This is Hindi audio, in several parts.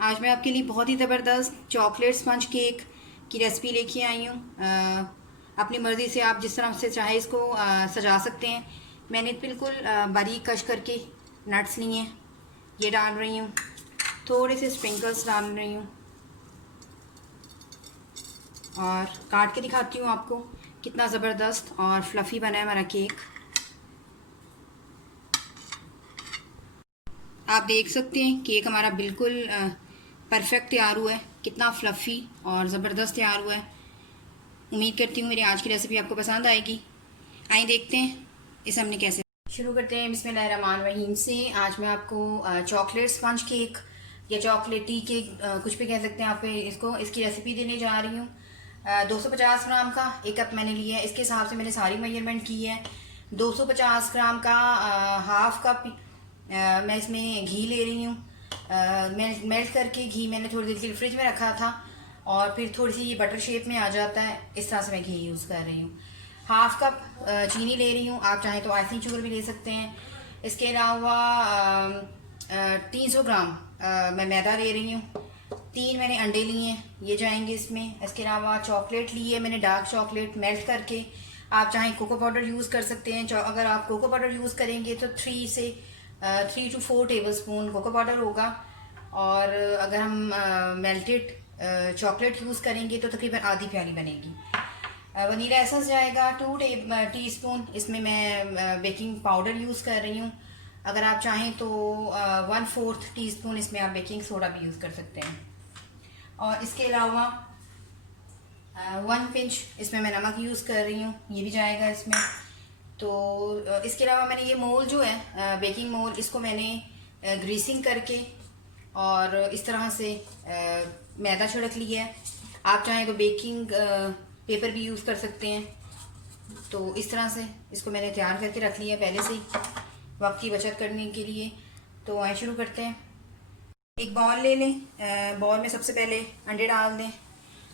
आज मैं आपके लिए बहुत ही ज़बरदस्त चॉकलेट स्पंज केक की रेसिपी लेके आई हूँ। अपनी मर्ज़ी से आप जिस तरह से चाहे इसको सजा सकते हैं। मैंने बिल्कुल बारीक कश करके नट्स लिए हैं, ये डाल रही हूँ। थोड़े से स्प्रिंकल्स डाल रही हूँ और काट के दिखाती हूँ आपको कितना ज़बरदस्त और फ्लफ़ी बना है हमारा केक। आप देख सकते हैं केक हमारा बिल्कुल परफेक्ट तैयार हुआ है, कितना फ्लफ़ी और ज़बरदस्त तैयार हुआ है। उम्मीद करती हूँ मेरी आज की रेसिपी आपको पसंद आएगी। आइए देखते हैं इसे हमने कैसे शुरू करते हैं। बिस्मिल्लाहिर्रहमानिर्रहीम से आज मैं आपको चॉकलेट स्पंज केक या चॉकलेटी केक कुछ भी कह सकते हैं आप इसको, इसकी रेसिपी देने जा रही हूँ। 250 ग्राम का एक कप मैंने लिया है, इसके हिसाब से मैंने सारी मेजरमेंट की है। 250 ग्राम का हाफ कप मैं इसमें घी ले रही हूँ। मैं मेल्ट करके घी मैंने थोड़ी देर के लिए फ्रिज में रखा था और फिर थोड़ी सी ये बटर शेप में आ जाता है, इस तरह से मैं घी यूज़ कर रही हूँ। हाफ कप चीनी ले रही हूँ, आप चाहें तो आइसिंग शुगर भी ले सकते हैं। इसके अलावा 300 ग्राम मैं मैदा ले रही हूँ। 3 मैंने अंडे लिए हैं, ये जाएंगे इसमें। इसके अलावा चॉकलेट ली है मैंने, डार्क चॉकलेट मेल्ट करके। आप चाहें कोको पाउडर यूज़ कर सकते हैं। अगर आप कोको पाउडर यूज़ करेंगे तो 3 to 4 tablespoon cocoa powder होगा। और अगर हम मेल्टेड चॉकलेट यूज़ करेंगे तो तकरीबन आधी प्याली बनेगी। वनीला एसेंस जाएगा 2 टीस्पून। इसमें मैं बेकिंग पाउडर यूज़ कर रही हूँ। अगर आप चाहें तो 1/4 टीस्पून इसमें आप बेकिंग सोडा भी यूज़ कर सकते हैं। और इसके अलावा 1 पिंच इसमें मैं नमक यूज़ कर रही हूँ, ये भी जाएगा इसमें। तो इसके अलावा मैंने ये मोल जो है बेकिंग मोल, इसको मैंने ग्रीसिंग करके और इस तरह से मैदा छिड़क लिया है। आप चाहें तो बेकिंग पेपर भी यूज़ कर सकते हैं। तो इस तरह से इसको मैंने तैयार करके रख लिया पहले से ही, वक्त की बचत करने के लिए। तो आए शुरू करते हैं। एक बॉल ले लें, बॉल में सबसे पहले अंडे डाल दें।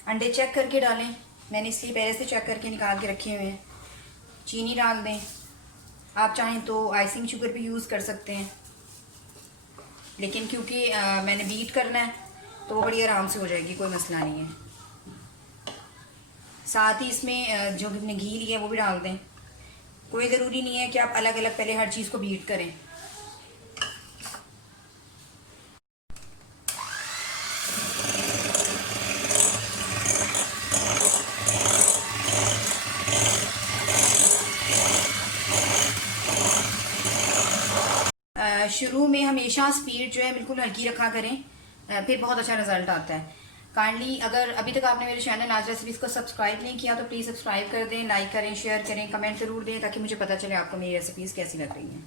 अंडे चेक करके डालें, मैंने इसलिए पहले से चेक करके निकाल के रखे हुए हैं। चीनी डाल दें, आप चाहें तो आइसिंग शुगर भी यूज़ कर सकते हैं, लेकिन क्योंकि मैंने बीट करना है तो वो बड़ी आराम से हो जाएगी, कोई मसला नहीं है। साथ ही इसमें जो हमने घी लिया है वो भी डाल दें। कोई ज़रूरी नहीं है कि आप अलग अलग पहले हर चीज़ को बीट करें। शुरू में हमेशा स्पीड जो है बिल्कुल हल्की रखा करें, फिर बहुत अच्छा रिजल्ट आता है। काइंडली अगर अभी तक आपने मेरे चैनल आज रेसिपीज़ को सब्सक्राइब नहीं किया तो प्लीज़ सब्सक्राइब कर दें, लाइक करें, शेयर करें, कमेंट ज़रूर दें ताकि मुझे पता चले आपको मेरी रेसिपीज़ कैसी लग रही हैं।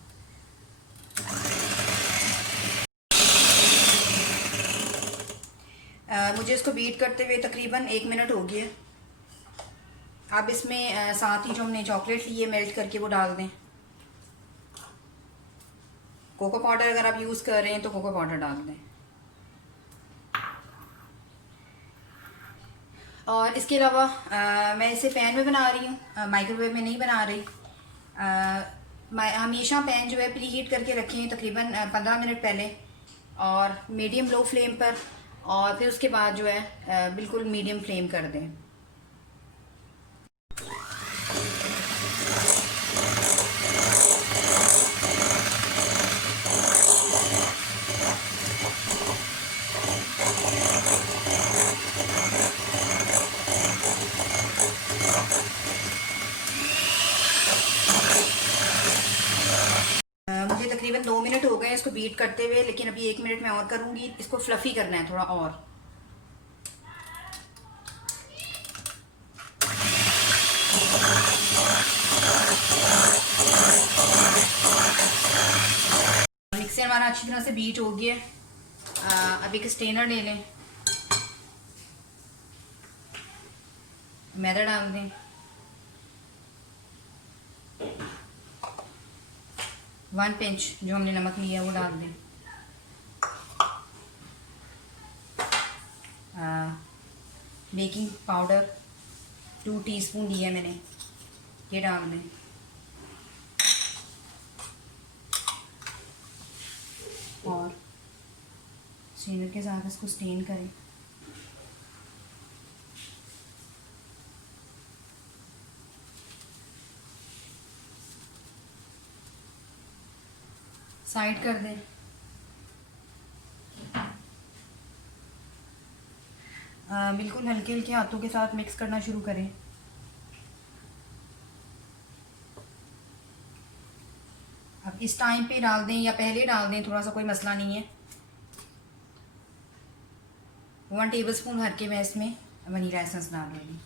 मुझे इसको बीट करते हुए तकरीबन 1 मिनट हो गया। अब इसमें साथ ही जो हमने चॉकलेट ली है मेल्ट करके वो डाल दें। कोको पाउडर अगर आप यूज़ कर रहे हैं तो कोको पाउडर डाल दें। और इसके अलावा मैं इसे पैन में बना रही हूँ, माइक्रोवेव में नहीं बना रही। हमेशा पैन जो है प्री हीट करके रखें तकरीबन 15 मिनट पहले, और मीडियम लो फ्लेम पर। और फिर उसके बाद जो है बिल्कुल मीडियम फ्लेम कर दें। मुझे तकरीबन 2 मिनट हो गए इसको बीट करते हुए, लेकिन अभी 1 मिनट मैं और करूँगी। इसको फ्लफ़ी करना है थोड़ा और। मिक्सर हमारा अच्छी तरह से बीट हो गया। अब एक स्टेनर ले लें, मैदा डाल दें, 1 पिंच जो हमने नमक लिया है वो डाल दें। बेकिंग पाउडर 2 टीस्पून लिया मैंने, ये डाल दें। और स्ट्रेनर के साथ इसको स्टेन करें। साइड कर दें। बिल्कुल हल्के हल्के हाथों के साथ मिक्स करना शुरू करें। अब इस टाइम पे डाल दें या पहले डाल दें, थोड़ा सा कोई मसला नहीं है। 1 टेबलस्पून भर के मैं इसमें वनीला एसेंस डाल रही हूँ।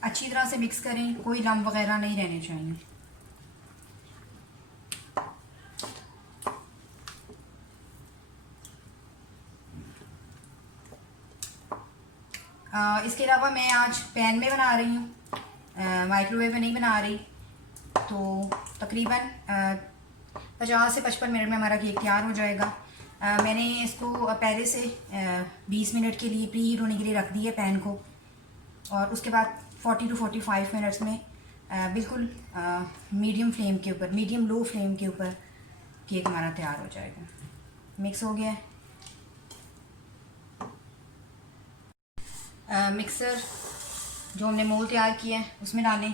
अच्छी तरह से मिक्स करें, कोई लम्ब वगैरह नहीं रहने चाहिए। इसके अलावा मैं आज पैन में बना रही हूँ, माइक्रोवेव में नहीं बना रही। तो तकरीबन 50 से 55 मिनट में हमारा केक तैयार हो जाएगा। मैंने इसको पहले से 20 मिनट के लिए प्री हीट होने के लिए रख दिया पैन को, और उसके बाद 40 to 45 मिनट्स में बिल्कुल मीडियम फ्लेम के ऊपर, मीडियम लो फ्लेम के ऊपर केक हमारा तैयार हो जाएगा। मिक्स हो गया है। मिक्सर जो हमने मोल तैयार किया है उसमें डालें।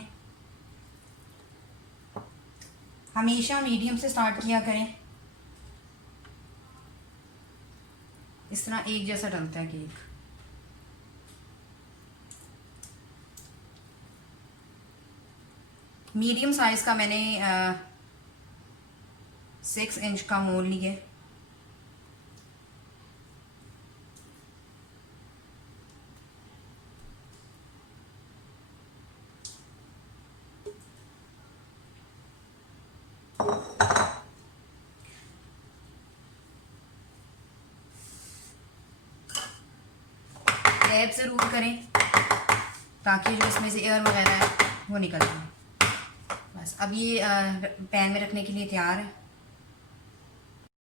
हमेशा मीडियम से स्टार्ट किया करें, इस तरह एक जैसा डलता है केक। मीडियम साइज़ का मैंने 6 इंच का मोल लिया। टैप ज़रूर करें ताकि जो इसमें से एयर वगैरह है वो निकल जाए। बस अब ये पैन में रखने के लिए तैयार है।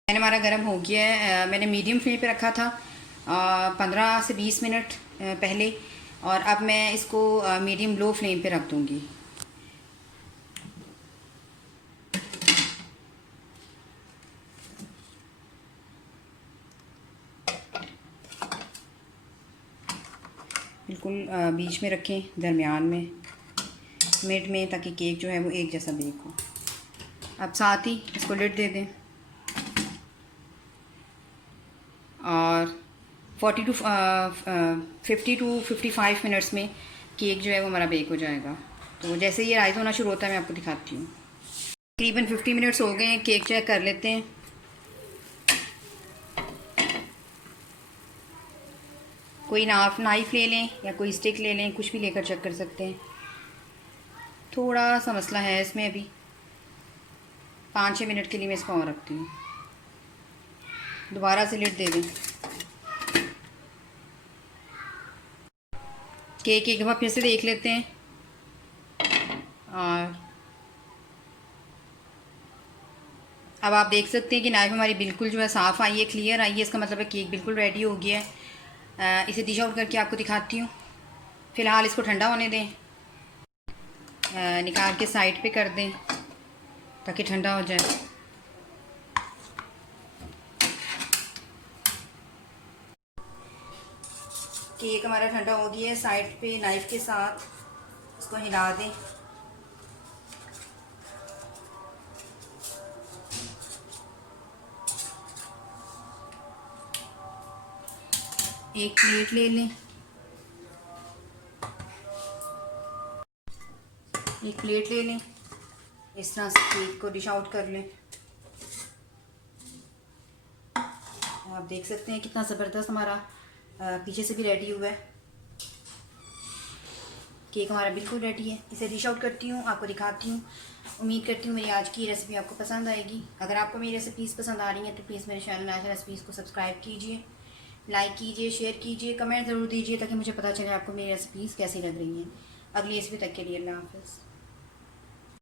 पैन हमारा गर्म हो गया है। मैंने मीडियम फ्लेम पे रखा था 15 से 20 मिनट पहले, और अब मैं इसको मीडियम लो फ्लेम पे रख दूँगी। बिल्कुल बीच में रखें, दरमियान में, मिड में, ताकि केक जो है वो एक जैसा बेक हो। अब साथ ही इसको लिड दे दें और 50 to 55 मिनट्स में केक जो है वो हमारा बेक हो जाएगा। तो जैसे ये राइज़ होना शुरू होता है मैं आपको दिखाती हूँ। तकरीबन 50 मिनट्स हो गए हैं। केक चेक कर लेते हैं। कोई नाइफ़ ले लें या कोई स्टिक ले लें, कुछ भी लेकर चेक कर सकते हैं। थोड़ा सा मसला है इसमें, अभी 5-6 मिनट के लिए मैं इसको और रखती हूँ। दोबारा से लिड दे दें। केक एक दफ़ा फिर से देख लेते हैं। और अब आप देख सकते हैं कि नाइफ़ हमारी बिल्कुल जो है साफ़ आई है, क्लियर आई है। इसका मतलब है केक बिल्कुल रेडी हो गया है। इसे डिश आउट करके आपको दिखाती हूँ। फ़िलहाल इसको ठंडा होने दें, निकाल के साइड पे कर दें ताकि ठंडा हो जाए। केक हमारा ठंडा हो गया है। साइड पे नाइफ़ के साथ इसको हिला दें। एक प्लेट ले लें, एक प्लेट ले लें, इस तरह से केक को डिश आउट कर लें। आप देख सकते हैं कितना ज़बरदस्त हमारा पीछे से भी रेडी हुआ है। केक हमारा बिल्कुल रेडी है। इसे डिश आउट करती हूँ, आपको दिखाती हूँ। उम्मीद करती हूँ मेरी आज की रेसिपी आपको पसंद आएगी। अगर आपको मेरी रेसिपीज़ पसंद आ रही हैं तो प्लीज़ मेरे चैनल आज रेसिपीज़ को सब्सक्राइब कीजिए। लाइक कीजिए, शेयर कीजिए, कमेंट ज़रूर दीजिए ताकि मुझे पता चले आपको मेरी रेसिपीज़ कैसी लग रही हैं। अगली रेसिपी तक के लिए अल्लाह हाफ़िज़।